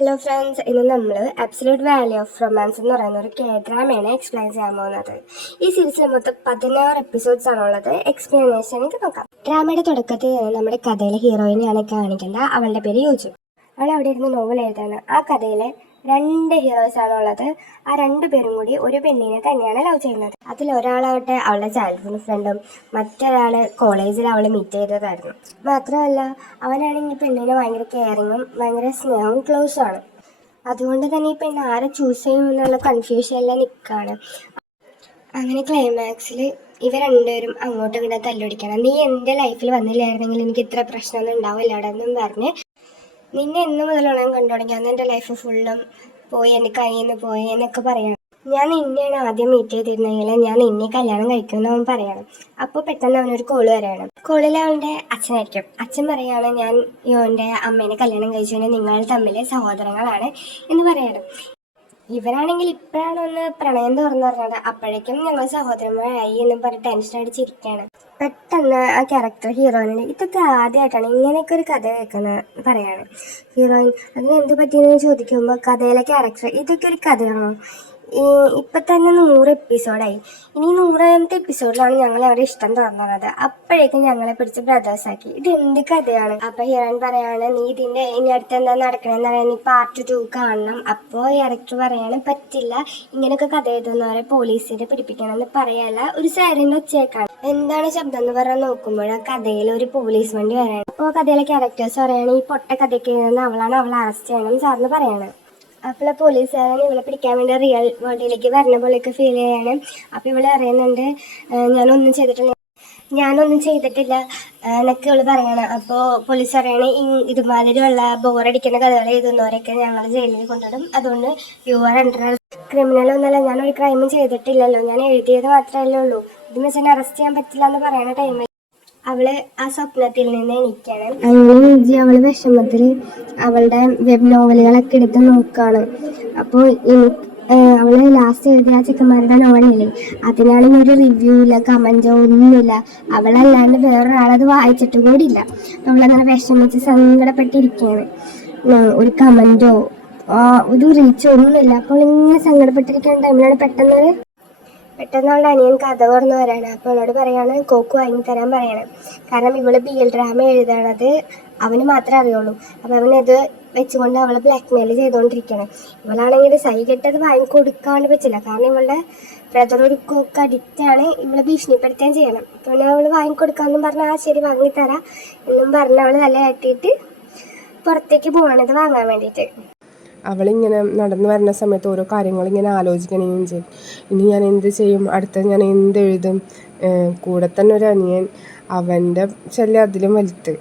Hello friends, ഇന്ന് നമ്മൾ absolute value of romance എന്ന് പറയുന്ന ഒരു ഡ്രാമയാണ് എക്സ്പ്ലെയിൻ ചെയ്യാൻ പോകുന്നത്. ഈ സീരീസിൽ മൊത്തം 16 എപ്പിസോഡ്സ് ആണുള്ളത്. എക്സ്പ്ലനേഷൻ നമുക്ക് നോക്കാം. ഡ്രാമയുടെ തുടക്കത്തിൽ നമ്മുടെ കഥയിലെ ഹീറോയിനെയാണ് കാണിക്കേണ്ടത്. അവളുടെ പേര് യൂജു. അവൾ അവിടെ ഇരുന്ന് നോവൽ എഴുതാണ്. ആ കഥയിലെ 2 ഹീറോസ് ആണുള്ളത്. ആ 2 പേരും കൂടി ഒരു പെണ്ണിനെ തന്നെയാണ് ലവ് ചെയ്യുന്നത്. അതിൽ ഒരാളാവട്ടെ അവളുടെ ചൈൽഡ്ഹുഡ് ഫ്രണ്ടും, മറ്റൊരാൾ കോളേജിൽ അവൾ മീറ്റ് ചെയ്തതായിരുന്നു. മാത്രമല്ല, അവനാണെങ്കിൽ പെണ്ണിനെ ഭയങ്കര കെയറിങ്ങും ഭയങ്കര സ്നേഹവും ക്ലോസും ആണ്. അതുകൊണ്ട് തന്നെ ഈ പെണ്ണ് ആരെ ചൂസ് ചെയ്യും എന്നുള്ള കൺഫ്യൂഷനെല്ലാം നിൽക്കുകയാണ്. അങ്ങനെ ക്ലൈമാക്സിൽ ഇവർ രണ്ടുപേരും അങ്ങോട്ടും ഇങ്ങോട്ടും തല്ലുപിടിക്കണം. നീ എൻ്റെ ലൈഫിൽ വന്നില്ലായിരുന്നെങ്കിൽ എനിക്ക് ഇത്ര പ്രശ്നമൊന്നും ഉണ്ടാവില്ലാടെന്നും പറഞ്ഞ് നിന്നെ എന്ന് മുതലാണ് ഞാൻ കണ്ടു തുടങ്ങി അന്ന് എൻ്റെ ലൈഫ് ഫുള്ളും പോയി, എൻ്റെ കയ്യിൽ നിന്ന് പോയി എന്നൊക്കെ പറയണം. ഞാൻ നിന്നെയാണ് ആദ്യം മീറ്റ് ചെയ്തിരുന്നെങ്കിൽ ഞാൻ നിന്നെ കല്യാണം കഴിക്കുമെന്ന് അവൻ പറയണം. അപ്പോൾ പെട്ടെന്ന് അവനൊരു കോള് വരികയാണ്. കോളിൽ അവൻ്റെ അച്ഛനായിരിക്കും. അച്ഛൻ പറയാണ്, ഞാൻ ഇവൻ്റെ അമ്മേനെ കല്യാണം കഴിച്ചു, നിങ്ങൾ തമ്മിൽ സഹോദരങ്ങളാണ് എന്ന് പറയണം. ഇവരാണെങ്കിൽ ഇപ്പോഴാണ് ഒന്ന് പ്രണയം തുറന്നു പറഞ്ഞത്. അപ്പോഴേക്കും ഞങ്ങൾ സഹോദരന്മാരായി എന്നും പറഞ്ഞ് ടെൻഷൻ അടിച്ചിരിക്കുകയാണ്. പെട്ടെന്ന് ആ ക്യാരക്ടർ ഹീറോയിനുണ്ട്. ഇതൊക്കെ ആദ്യമായിട്ടാണ് ഇങ്ങനെയൊക്കെ ഒരു കഥ കേൾക്കുന്നത് പറയാണ് ഹീറോയിൻ. അതിന് എന്ത് പറ്റിയെന്ന് ചോദിക്കുമ്പോൾ കഥയിലെ ക്യാരക്ടർ ഇതൊക്കെ ഒരു കഥയാണോ? ഇപ്പം തന്നെ 100 എപ്പിസോഡായി. ഇനി 100ാമത്തെ എപ്പിസോഡിലാണ് ഞങ്ങൾ അവരുടെ ഇഷ്ടം തുറന്നത്. അപ്പോഴേക്കും ഞങ്ങളെ പിടിച്ച് ബ്രദേഴ്സാക്കി. ഇത് എന്ത് കഥയാണ്? അപ്പം ഹീറോയിൻ പറയാണ്, നീ ഇതിൻ്റെ ഇനി അടുത്ത് എന്താ നടക്കണമെന്ന് പറയാൻ നീ പാർട്ട് 2 കാണണം. അപ്പോൾ ക്യാരക്ടർ പറയാണ്, പറ്റില്ല, ഇങ്ങനെയൊക്കെ കഥ എഴുതുന്നവരെ പോലീസിനെ പിടിപ്പിക്കണമെന്ന് പറയാല്ല. ഒരു സൈലന്റ് ഒച്ചയേക്കാണ്. എന്താണ് ശബ്ദം എന്ന് പറയാൻ നോക്കുമ്പോൾ ആ കഥയിൽ ഒരു പോലീസ് വണ്ടി വരാണ്. അപ്പോൾ കഥയിലെ ക്യാരക്ടേഴ്സ് പറയാണ്, ഈ പൊട്ട കഥയ്ക്ക് അവളാണ്, അവളെ അറസ്റ്റ് ചെയ്യണം സാറിന് പറയാണ്. അപ്പോൾ പോലീസുകാരൻ ഇവളെ പിടിക്കാൻ വേണ്ടി റിയൽ വേൾഡിലേക്ക് വരുന്ന പോലെയൊക്കെ ഫീൽ ചെയ്യാണ്. അപ്പോൾ ഇവളെ അറിയുന്നുണ്ട്, ഞാനൊന്നും ചെയ്തിട്ടില്ല എന്നൊക്കെ ഇവള് പറയണം. അപ്പോൾ പോലീസ് പറയാണ്, ഇതുമാതിരിയുള്ള ബോറടിക്കുന്ന കഥകൾ എഴുതുന്നവരൊക്കെ ഞങ്ങൾ ജയിലിൽ കൊണ്ടുവിടും. അതുകൊണ്ട് യു ആർ അണ്ടർ ക്രിമിനലൊന്നുമല്ല, ഞാനൊരു ക്രൈമും ചെയ്തിട്ടില്ലല്ലോ, ഞാൻ എഴുതിയത് മാത്രമല്ലേ ഉള്ളൂ, ഇത് വെച്ചാൽ അറസ്റ്റ് ചെയ്യാൻ പറ്റില്ല എന്ന് പറയുന്ന ടൈമിൽ അവള് ആ സ്വപ്നത്തിൽ നിന്ന് എണീക്കാണ്. അങ്ങനെ അവള് വിഷമത്തിൽ അവളുടെ വെബ് നോവലുകളൊക്കെ എടുത്ത് നോക്കാണ്. അപ്പോൾ അവള് ലാസ്റ്റ് എഴുതിയ ആ ചെക്കന്മാരുടെ നോവലില്ലേ, അതിനാണെങ്കിൽ ഒരു റിവ്യൂ ഇല്ല, കമന്റോ ഒന്നുമില്ല. അവളല്ലാണ്ട് വേറൊരാളത് വായിച്ചിട്ട് കൂടിയില്ല. അവളങ്ങനെ വിഷമിച്ച് സങ്കടപ്പെട്ടിരിക്കുകയാണ്. ഒരു കമന്റോ ഒരു റീച്ചോ ഒന്നുമില്ല. അപ്പോൾ ഇങ്ങനെ സങ്കടപ്പെട്ടിരിക്കുന്ന ടൈമിലാണ് പെട്ടെന്ന് അവളുടെ അനിയൻ കഥ തുറന്നു വരാണ്. അപ്പോൾ അവളോട് പറയാണ്, കോക്ക് വാങ്ങി തരാൻ പറയണം. കാരണം ഇവള് BL ഡ്രാമ എഴുതണത് അവന് മാത്രമേ അറിയുള്ളൂ. അപ്പോൾ അവനത് വെച്ചുകൊണ്ട് അവളെ ബ്ലാക്ക്മെയിൽ ചെയ്തുകൊണ്ടിരിക്കുകയാണ്. ഇവളാണെങ്കിൽ സൈകെട്ടത് വാങ്ങിക്കൊടുക്കാണ്ട് പറ്റില്ല. കാരണം ഇവളുടെ ബ്രദർ ഒരു കോക്ക് അഡിക്റ്റാണ്. ഇവളെ ഭീഷണിപ്പെടുത്തുകയും ചെയ്യണം. പിന്നെ അവൾ വാങ്ങിക്കൊടുക്കാമെന്നും പറഞ്ഞാൽ ആ ശരി വാങ്ങിത്തരാം എന്നും പറഞ്ഞ് അവൾ തല കെട്ടിയിട്ട് പുറത്തേക്ക് പോവാണിത് വാങ്ങാൻ വേണ്ടിയിട്ട്. അവളിങ്ങനെ നടന്നു വരുന്ന സമയത്ത് ഓരോ കാര്യങ്ങളിങ്ങനെ ആലോചിക്കണമെങ്കിലും ചെയ്യും. ഇനി ഞാൻ എന്ത് ചെയ്യും, അടുത്ത ഞാൻ എന്ത് എഴുതും, കൂടെ തന്നെ ഒരു അനിയൻ, അവൻ്റെ ശല്യം അതിലും വലുത്ത്.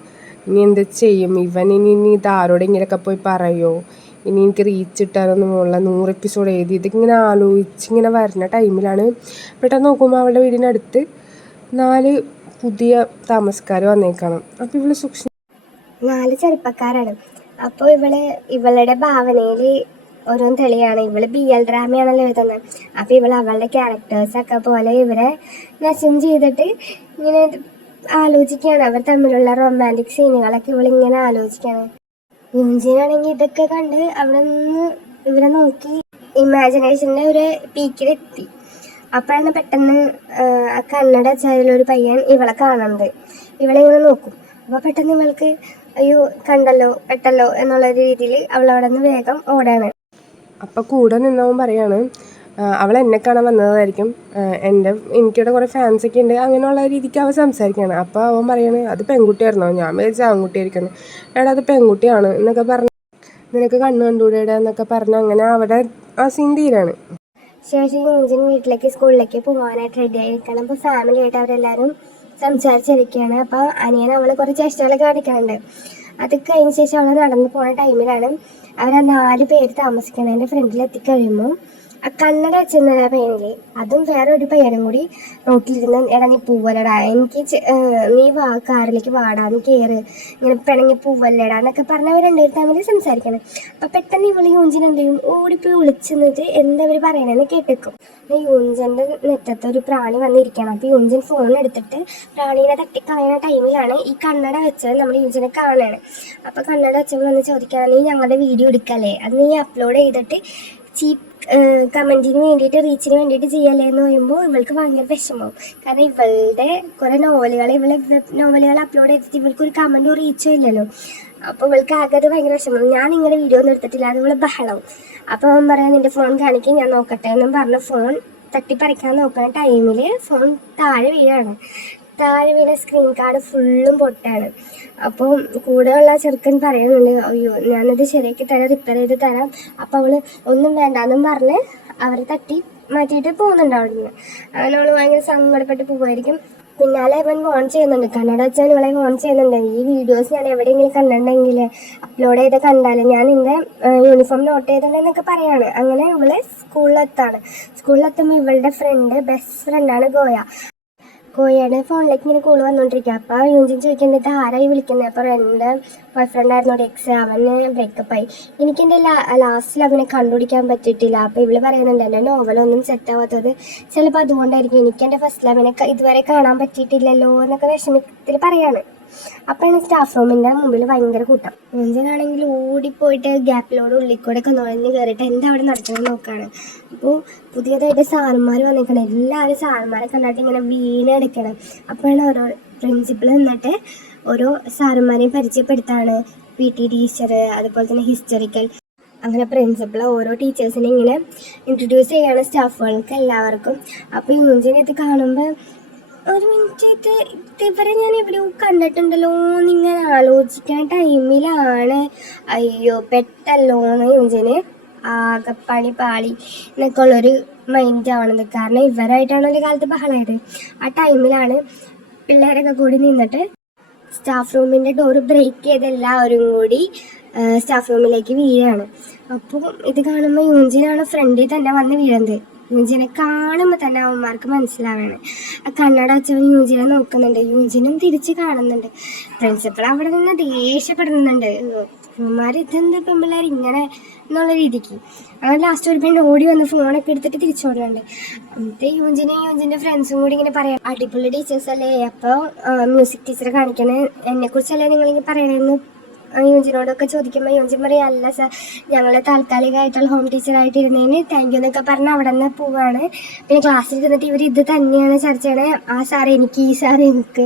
ഇനി എന്ത് ചെയ്യും ഇനി ഇത് ആരോടെങ്കിലൊക്കെ പോയി പറയുമോ, ഇനി എനിക്ക് റീച്ച് കിട്ടാനൊന്നുമുള്ള 100 എപ്പിസോഡ് എഴുതി. ഇതിങ്ങനെ ആലോചിച്ചിങ്ങനെ വരുന്ന ടൈമിലാണ് പെട്ടെന്ന് നോക്കുമ്പോൾ അവളുടെ വീടിനടുത്ത് 4 പുതിയ താമസക്കാർ വന്നേക്കണം. അപ്പോൾ ഇവള് 4 ചെറുപ്പക്കാരാണ്. അപ്പോൾ ഇവളുടെ ഭാവനയിൽ ഓരോന്ന് തെളിയാണ്. ഇവള് BL ഡ്രാമയാണല്ലോ എഴുതുന്നത്. അപ്പോൾ അവളുടെ ക്യാരക്ടേഴ്സൊക്കെ പോലെ ഇവരെ നശം ചെയ്തിട്ട് ഇങ്ങനെ ആലോചിക്കുകയാണ്. അവർ തമ്മിലുള്ള റൊമാൻറ്റിക് സീനുകളൊക്കെ ഇവളിങ്ങനെ ആലോചിക്കുകയാണ്. യൂജിനാണെങ്കിൽ ഇതൊക്കെ കണ്ട് അവിടെ നിന്ന് ഇവരെ നോക്കി ഇമാജിനേഷൻ്റെ ഒരു പീക്കിലെത്തി. അപ്പോഴാണ് പെട്ടെന്ന് ആ കണ്ണട വെച്ചതിലൊരു പയ്യൻ ഇവളെ കാണുന്നത്. ഇവളിങ്ങനെ നോക്കും. അപ്പോൾ പെട്ടെന്ന് ഇവൾക്ക് അയ്യോ പെട്ടല്ലോ എന്നുള്ള രീതിയിൽ അവളവിടെ നിന്ന് വേഗം ഓടാണ്. അപ്പോൾ കൂടെ നിന്നവൻ പറയാണ്, അവൾ എന്നെ കാണാൻ വന്നതായിരിക്കും, എനിക്കിവിടെ കുറേ ഫാൻസൊക്കെ ഉണ്ട്, അങ്ങനെയുള്ള രീതിക്ക് അവൻ സംസാരിക്കുകയാണ്. അപ്പോൾ അവൻ പറയാണ്, അത് പെൺകുട്ടിയായിരുന്നോ? ഞാൻ വിചാരിച്ച ആൺകുട്ടിയായിരിക്കണം. എടാ അത് പെൺകുട്ടിയാണ് എന്നൊക്കെ പറഞ്ഞ്, നിനക്ക് കണ്ണ് കണ്ടുകൂടെടാ എന്നൊക്കെ പറഞ്ഞ് അങ്ങനെ അവിടെ ആ സീൻ തീരാണ്. ശേഷം യൂജിൻ വീട്ടിലേക്ക് സ്കൂളിലേക്ക് പോകാനായിട്ട് റെഡി ആയിരിക്കണം. അപ്പോൾ ഫാമിലിയായിട്ട് അവരെല്ലാവരും സംസാരിച്ചിരിക്കുകയാണ്. അപ്പോൾ അനിയൻ അവൾ കുറച്ച് ചേഷ്ടകളൊക്കെ കാണിക്കുന്നുണ്ട്. അത് കഴിഞ്ഞ ശേഷം അവൾ നടന്നു പോകുന്ന ടൈമിലാണ് അവർ ആ 4 പേര് താമസിക്കുന്നതിൻ്റെ ഫ്രണ്ടിൽ എത്തിക്കഴിയുമ്പോൾ ആ കണ്ണട വെച്ചിരുന്ന പയ്യനില്ലേ, അതും വേറെ ഒരു പയ്യനും കൂടി റോട്ടിലിരുന്ന് എടാ നീ പൂവല്ലടാ, എനിക്ക് നീ വാ കാറിലേക്ക് വാടാ, നീ കയറ്, ഇങ്ങനെ പിണങ്ങി പൂവല്ലടാ എന്നൊക്കെ പറഞ്ഞവർ രണ്ടുപേരും തമ്മിൽ സംസാരിക്കണം. അപ്പം പെട്ടെന്ന് ഇവള് യൂഞ്ചിന് എന്ത് ചെയ്യും, ഓടിപ്പോയി വിളിച്ചെന്നിട്ട് എന്താ അവർ പറയണമെന്ന് കേട്ടേക്കും. യൂഞ്ചൻ്റെ നെറ്റത്ത് ഒരു പ്രാണി വന്നിരിക്കണം. അപ്പോൾ യൂഞ്ചൻ ഫോൺ എടുത്തിട്ട് പ്രാണീനെ തട്ടിക്കളയുന്ന ടൈമിലാണ് ഈ കണ്ണട വെച്ചത് നമ്മൾ യൂഞ്ചിനെ കാണുകയാണ്. അപ്പോൾ കണ്ണട വെച്ചപ്പോൾ വന്ന് ചോദിക്കുകയാണ്, നീ ഞങ്ങളുടെ വീഡിയോ എടുക്കല്ലേ, അത് നീ അപ്ലോഡ് ചെയ്തിട്ട് ചീപ്പ് കമൻറ്റിന് വേണ്ടിയിട്ട് റീച്ചിന് വേണ്ടിയിട്ട് ചെയ്യല്ലേ എന്ന് പറയുമ്പോൾ ഇവൾക്ക് ഭയങ്കര വിഷമവും. കാരണം ഇവളുടെ കുറേ ഇവളെ വെബ് നോവലുകൾ അപ്ലോഡ് ചെയ്തിട്ട് ഇവൾക്കൊരു കമൻറ്റോ റീച്ചോ ഇല്ലല്ലോ. അപ്പോൾ ഇവൾക്ക് ആകെ അത് ഭയങ്കര വിഷമം. ഞാൻ നിങ്ങളുടെ വീഡിയോ ഒന്നും എടുത്തിട്ടില്ല, അത് ഇവള് ബഹളവും. അപ്പോൾ അവൻ പറയാൻ നിൻ്റെ ഫോൺ കാണിക്കും ഞാൻ നോക്കട്ടെ എന്നും പറഞ്ഞ് ഫോൺ തട്ടിപ്പറിക്കാൻ നോക്കുന്ന ടൈമിൽ ഫോൺ താഴെ വീണ സ്ക്രീൻ കാർഡ് ഫുള്ളും പൊട്ടാണ്. അപ്പോൾ കൂടെയുള്ള ചെറുക്കൻ പറയുന്നുണ്ട്, അയ്യോ ഞാനത് ശരിയാക്കി തരാം, റിപ്പയർ ചെയ്ത് തരാം. അപ്പോൾ അവൾ ഒന്നും വേണ്ടാന്നും പറഞ്ഞ് അവരെ തട്ടി മാറ്റിയിട്ട് പോകുന്നുണ്ട് അവിടെ നിന്ന്. അങ്ങനെ അവൾ ഭയങ്കര സങ്കടപ്പെട്ട് പോകുമായിരിക്കും. പിന്നാലെ ഇവൻ ഫോൺ ചെയ്യുന്നുണ്ട്, കണ്ണട വെച്ചാൽ ഇവളെ ഫോൺ ചെയ്യുന്നുണ്ട്, ഈ വീഡിയോസ് ഞാൻ എവിടെയെങ്കിലും കണ്ടിട്ടുണ്ടെങ്കിൽ അപ്ലോഡ് ചെയ്ത് കണ്ടാൽ ഞാൻ എൻ്റെ യൂണിഫോം നോട്ട് ചെയ്തിട്ടുണ്ടെന്നൊക്കെ പറയാണ്. അങ്ങനെ ഇവള് സ്കൂളിലെത്തുമ്പോൾ ഇവളുടെ ബെസ്റ്റ് ഫ്രണ്ടാണ് കോയയുടെ ഫോണിലേക്ക് ഇങ്ങനെ കോള് വന്നുകൊണ്ടിരിക്കുക. അപ്പോൾ യൂഞ്ചിൻ ചോദിക്കേണ്ടത് ആരായി വിളിക്കുന്നത്. അപ്പോൾ എൻ്റെ ബോയ് ഫ്രണ്ടായിരുന്നു ഒരു എക്സ്, അവന് ബ്രേക്കപ്പായി. എനിക്കെൻ്റെ ലാസ്റ്റിൽ അവനെ കണ്ടുപിടിക്കാൻ പറ്റിയിട്ടില്ല. അപ്പോൾ ഇവള് പറയുന്നുണ്ട് എൻ്റെ നോവലൊന്നും സെറ്റാവാത്തത് ചിലപ്പോൾ അതുകൊണ്ടായിരിക്കും, എനിക്കെൻ്റെ ഫസ്റ്റ് ലവിനെ ഇതുവരെ കാണാൻ പറ്റിയിട്ടില്ലല്ലോ എന്നൊക്കെ വിഷമത്തിൽ പറയാണ്. അപ്പോഴാണ് സ്റ്റാഫ് റൂമിൻ്റെ മുമ്പിൽ ഭയങ്കര കൂട്ടം. യൂഞ്ചനാണെങ്കിൽ ഓടിപ്പോയിട്ട് ഗ്യാപ്പിലോട് ഉള്ളിക്കൂടെ ഒക്കെ നുഴഞ്ഞ് കയറിയിട്ട് എന്താ അവിടെ നടക്കുന്നത് നോക്കുകയാണ്. അപ്പോൾ പുതിയതായിട്ട് സാറന്മാർ വന്നിരിക്കണം, എല്ലാവരും സാറന്മാരെ കണ്ടിട്ട് ഇങ്ങനെ വീണെടുക്കണം. അപ്പോഴാണ് ഓരോ പ്രിൻസിപ്പൾ നിന്നിട്ട് ഓരോ സാറന്മാരെയും പരിചയപ്പെടുത്താണ്, PT ടീച്ചർ, അതുപോലെ തന്നെ ഹിസ്റ്ററിക്കൽ. അങ്ങനെ പ്രിൻസിപ്പൾ ഓരോ ടീച്ചേഴ്സിനെ ഇങ്ങനെ ഇൻട്രൊഡ്യൂസ് ചെയ്യാണ് സ്റ്റാഫുകൾക്ക് എല്ലാവർക്കും. അപ്പോൾ യൂഞ്ചിനെ ഇത് കാണുമ്പോൾ ഒരു മിനിറ്റ് ഇവരെ ഞാൻ എവിടെയോ കണ്ടിട്ടുണ്ടല്ലോ എന്നിങ്ങനെ ആലോചിക്കാൻ ടൈമിലാണ് അയ്യോ പെട്ടല്ലോ എന്ന് യൂഞ്ചിന് ആകെപ്പണി പാളി എന്നൊക്കെ ഉള്ളൊരു മൈൻഡ് ആവണത്. കാരണം ഇവരായിട്ടാണ് ഒരു കാലത്ത് ബഹളമായത്. ആ ടൈമിലാണ് പിള്ളേരൊക്കെ കൂടി നിന്നിട്ട് സ്റ്റാഫ് റൂമിൻ്റെ ഡോറ് ബ്രേക്ക് ചെയ്ത് എല്ലാവരും കൂടി സ്റ്റാഫ് റൂമിലേക്ക് വീഴാണ്. അപ്പോൾ ഇത് കാണുമ്പോൾ യൂഞ്ചിനാണ് ഫ്രണ്ടിൽ തന്നെ വന്ന് വീഴുന്നത്. യൂഞ്ചിനെ കാണുമ്പോൾ തന്നെ അവന്മാർക്ക് മനസ്സിലാവാണ്. ആ കണ്ണട വെച്ചവൻ യൂഞ്ചിനെ നോക്കുന്നുണ്ട്, യൂഞ്ചിനും തിരിച്ച് കാണുന്നുണ്ട്. പ്രിൻസിപ്പൾ അവിടെ നിന്ന് ദേഷ്യപ്പെടുന്നുണ്ട്, അവന്മാർ ഇതെന്താ പെൺപിള്ളേർ ഇങ്ങനെ എന്നുള്ള രീതിക്ക്. അങ്ങനെ ലാസ്റ്റ് ഒരു പെണ്ണ് ഓടി വന്ന് ഫോണൊക്കെ എടുത്തിട്ട് തിരിച്ചോടുന്നുണ്ട്. എന്നിട്ട് യൂഞ്ചിൻ്റെ ഫ്രണ്ട്സും കൂടി ഇങ്ങനെ പറയാം, അടിപൊളി ടീച്ചേഴ്സ് അല്ലേ, അപ്പോൾ മ്യൂസിക് ടീച്ചറെ കാണിക്കണേ, എന്നെക്കുറിച്ചല്ലേ നിങ്ങളിങ്ങനെ പറയണമെന്ന് യൂഞ്ചിനോടൊക്കെ ചോദിക്കുമ്പോൾ യൂഞ്ചിൻ പറയും, അല്ല സാർ ഞങ്ങൾ താൽക്കാലികമായിട്ടുള്ള ഹോം ടീച്ചറായിട്ട് ഇരുന്നതിന് താങ്ക് യു എന്നൊക്കെ പറഞ്ഞ് അവിടെ നിന്ന് പോവാണ്. പിന്നെ ക്ലാസ്സിൽ ഇരുന്നിട്ട് ഇവർ ഇത് തന്നെയാണ് ചർച്ച ചെയ്യണത്, ആ സാർ എനിക്ക്, ഈ സാർ എനിക്ക്,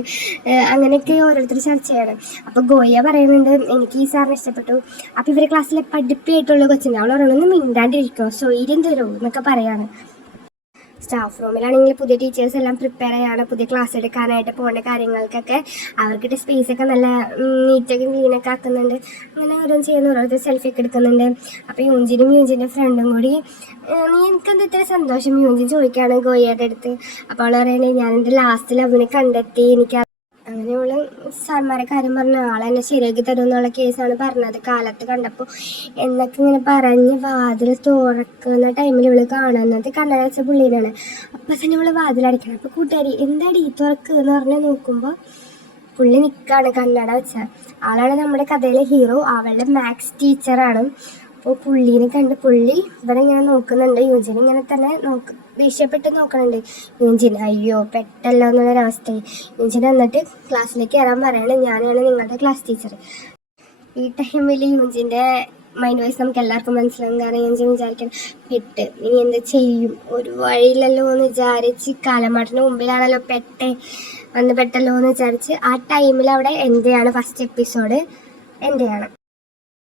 അങ്ങനെയൊക്കെ ഓരോരുത്തർ ചർച്ച ചെയ്യണം. അപ്പോൾ ഗോയ പറയുന്നുണ്ട് എനിക്ക് ഈ സാറിനെ ഇഷ്ടപ്പെട്ടു. അപ്പോൾ ഇവരെ ക്ലാസ്സിലെ പഠിപ്പിയായിട്ടുള്ള കൊച്ചിൻ്റെ അവൾ പറയണമെന്ന് മിണ്ടാണ്ടിരിക്കുമോ, സ്വൈര്യം തരുമോ എന്നൊക്കെ പറയാണ്. സ്റ്റാഫ് റൂമിലാണെങ്കിൽ പുതിയ ടീച്ചേഴ്സ് എല്ലാം പ്രിപ്പയർ ചെയ്യാണ്, പുതിയ ക്ലാസ് എടുക്കാനായിട്ട് പോകേണ്ട കാര്യങ്ങൾക്കൊക്കെ അവർക്കിട്ട് സ്പേസൊക്കെ നല്ല നീറ്റൊക്കെ ക്ലീനൊക്കെ ആക്കുന്നുണ്ട്. അങ്ങനെ ഓരോന്ന് ചെയ്യുന്ന ഓരോരുത്തർ സെൽഫിയൊക്കെ എടുക്കുന്നുണ്ട്. അപ്പോൾ യൂഞ്ചിൻ്റെ ഫ്രണ്ടും കൂടി നീ എനിക്കെന്താ ഇത്ര സന്തോഷം യൂഞ്ചിൻ ചോദിക്കുകയാണ് ഗോയയുടെ അടുത്ത്. അപ്പോൾ അവൾ പറയണേ ഞാൻ എൻ്റെ ലാസ്റ്റിൽ അവനെ കണ്ടെത്തി, എനിക്ക് അങ്ങനെയുള്ള സാർമാരെ കാര്യം പറഞ്ഞ ആളെന്നെ ശരിയാക്കി തരും എന്നുള്ള കേസാണ് പറഞ്ഞത്. കാലത്ത് കണ്ടപ്പോൾ എന്നൊക്കെ ഇങ്ങനെ പറഞ്ഞ് വാതിൽ തുറക്കുന്ന ടൈമിൽ ഇവള് കാണുന്നത് കണ്ണട വെച്ച പുള്ളീനാണ്. അപ്പം തന്നെ ഇവള് വാതിലടയ്ക്കണം. അപ്പോൾ കൂട്ടുകാരി എന്താടി തുറക്കുക എന്ന് പറഞ്ഞ് നോക്കുമ്പോൾ പുള്ളി നിൽക്കുകയാണ് കണ്ണട വെച്ച ആളാണ് നമ്മുടെ കഥയിലെ ഹീറോ, അവളുടെ മാത്സ് ടീച്ചറാണ്. അപ്പോൾ പുള്ളീനെ കണ്ട് പുള്ളി ഇവിടെ ഇങ്ങനെ നോക്കുന്നുണ്ട്, യൂഞ്ചിൻ ഇങ്ങനെ തന്നെ ദേഷ്യപ്പെട്ട് നോക്കണുണ്ട്. യൂഞ്ചിൻ അയ്യോ പെട്ടല്ലോ എന്നുള്ളൊരവസ്ഥയായി. യൂഞ്ചിൻ എന്നിട്ട് ക്ലാസ്സിലേക്ക് കയറാൻ പറയണേ, ഞാനാണ് നിങ്ങളുടെ ക്ലാസ് ടീച്ചർ. ഈ ടൈമിൽ യൂഞ്ചിൻ്റെ മൈൻഡ് വൈസ് നമുക്ക് എല്ലാവർക്കും മനസ്സിലാകും. കാരണം യൂഞ്ചിൻ വിചാരിക്കാൻ പെട്ട് ഇനി എന്ത് ചെയ്യും, ഒരു വഴിയില്ലല്ലോ എന്ന് വിചാരിച്ച് കാലമാട്ടിന് മുമ്പിലാണല്ലോ പെട്ടല്ലോ എന്ന് വിചാരിച്ച് ആ ടൈമിൽ അവിടെ എൻ്റെയാണ് ഫസ്റ്റ് എപ്പിസോഡ് എൻ്റെയാണ്.